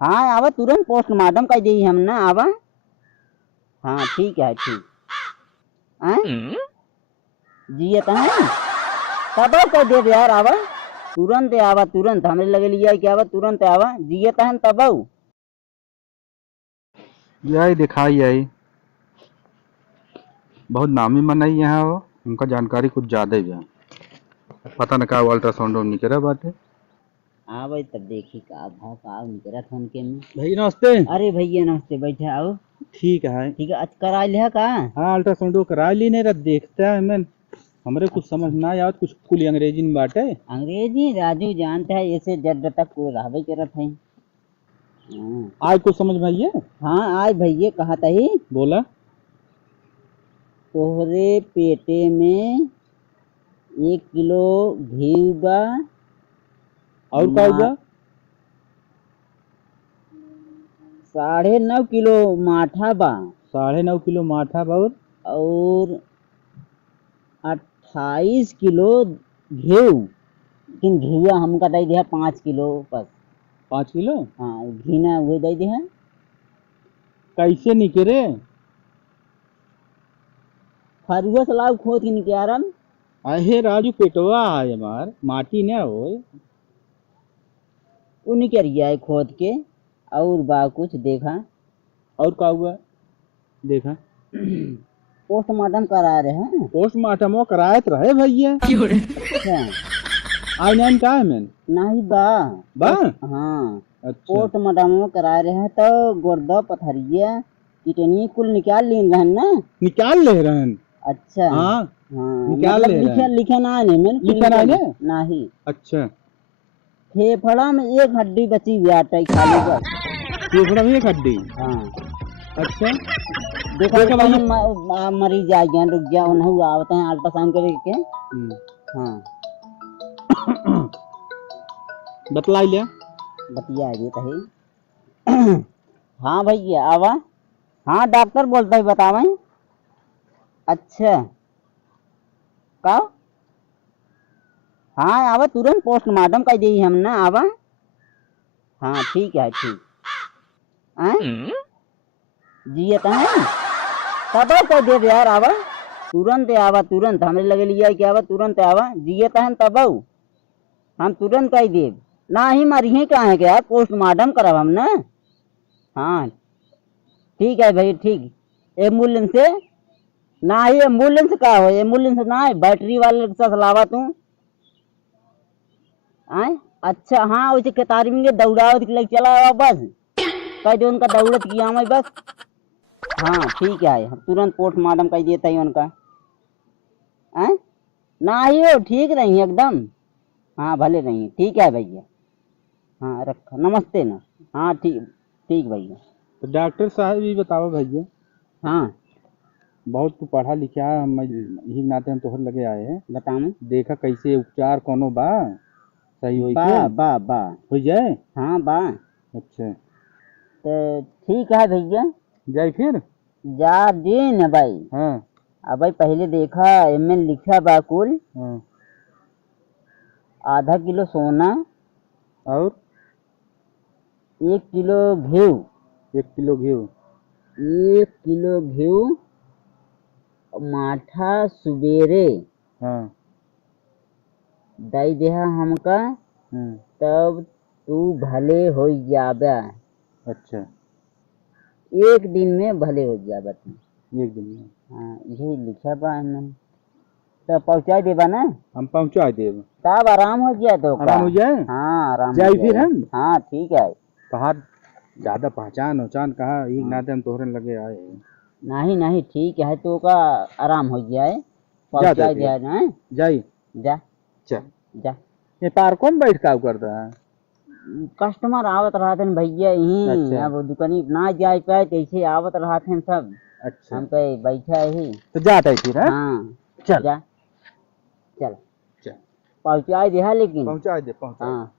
हाँ आवा तुरंत पोस्टमार्टम कर दी हम ना आवा। हाँ ठीक है ठीक। जियत है तब कर दे यार आवा तुरंत आवा तुरंत हमरे लगे लिया कि आवा तुरंत आवा जियत है तब यही दिखाई आई बहुत नामी मनाई यहाँ वो उनका जानकारी कुछ ज्यादा ही है। पता न का अल्ट्रासाउंड नहीं करा बात आवे तब देखी का भाव का निकरा फोन के में। भैया नमस्ते। अरे भैया नमस्ते बैठे आओ। ठीक है आज करा लिया का। हाँ अल्ट्रासाउंड करा ली नहीं देखता है मैं हमरे कुछ समझ ना आया कुछ कुल अंग्रेजी में बाटे। अंग्रेजी राजू जानते है ऐसे जड तक कोई रहबे करत है। आज कुछ समझ में आइए। हाँ आज भैया कहा ही बोला तोहरे पेटे में 1 किलो घी बा और का होगा 9.5 किलो माठा बा 9.5 किलो माठा बा और 28 किलो घी लेकिन घीवा हमका दे दिया 5 किलो बस 5 किलो। हाँ घी ना वो दे दिया कैसे निकले फरुआ सलाब खोद के निकारण। अहे राजू पेटवा है हमार माटी न हो वो निकल गया है खोद के और बा कुछ देखा और का हुआ देखा पोस्टमार्टम करा रहे हैं। पोस्टमार्टम कराए तो रहे भैया आज नाम का है मैन नहीं बा बा हाँ अच्छा पोस्टमार्टम करा रहे हैं तो गुर्दा पथरिया किडनी कुल निकाल ली रहन ना निकाल ले रहन। अच्छा हाँ हाँ निकाल मतलब ले लिखे लिखे ना है मैंने लिखे ना है नहीं। अच्छा फेफड़ा में एक हड्डी बची हुई है खाली बस फेफड़ा में एक हड्डी। हाँ अच्छा देखो मरीज आ गया रुक गया उन्हें आवते हैं अल्ट्रासाउंड करके। हाँ बतला लिया बतिया जी तही हाँ भैया आवा हाँ डॉक्टर बोलता है बतावा। अच्छा का हाँ आवा तुरंत पोस्टमार्टम कर दी हम ना आवा। हाँ ठीक है ठीक। जियत है तब कर दे यार आवा तुरंत हमरे लगे लिया कि आवा तुरंत आवा जियत है तब हम तुरंत कह दे ना ही मरिए का है क्या पोस्टमार्टम करब हम ना। हाँ ठीक है भाई ठीक। एम्बुलेंस से ना ही एम्बुलेंस का हो एम्बुलेंस ना है बैटरी वाले रिक्शा चलावा तू आए। अच्छा हाँ उसे कतारी में दौड़ावत के लिए चला बस कह दे उनका दौड़त किया मैं बस। हाँ ठीक है हम तुरंत पोस्टमार्टम कर देता है उनका। ना ही हो ठीक रही एकदम। हाँ भले रही ठीक है भैया। हाँ रखो नमस्ते ना। हाँ ठीक ठीक भैया। तो डॉक्टर साहब भी बताओ भैया। हाँ बहुत तू पढ़ा लिखा है हम यही नाते हम तोहर लगे आए हैं बताओ देखा कैसे उपचार कोनो बा सही हो बा हो जाए। हाँ बा अच्छा तो ठीक है भैया जाए फिर जा दिन भाई। हाँ अब भाई पहले देखा एम लिखा बा कुल हाँ 0.5 किलो सोना और 1 किलो घी 1 किलो घी 1 किलो घी माठा सुबेरे हाँ दई दे हमका तब तू भले हो जाबा। अच्छा 1 दिन में भले हो जाबा तू 1 दिन में। हाँ यही लिखा बा तो पहुँचा देबा ना हम पहुँचा देव तब आराम हो गया तो आराम हो जाए। हाँ आराम जाए फिर हम हाँ ठीक है। कहा ज्यादा पहचान उहचान कहा एक नाते हम तोहरे लगे आए नहीं ठीक है तो का आराम हो गया है पहुँचा दिया ना जाई जा जा ये पार्कों में बैठ का करता है कस्टमर आवत रहते हैं भैया यहीं। अच्छा। अब दुकानी ना जाए पाए कैसे आवत रहते हैं सब। अच्छा हम पे बैठा ही तो जाता है फिर हाँ चल जा चल पहुँचा दिया लेकिन पहुँचा दे पहुँचा हाँ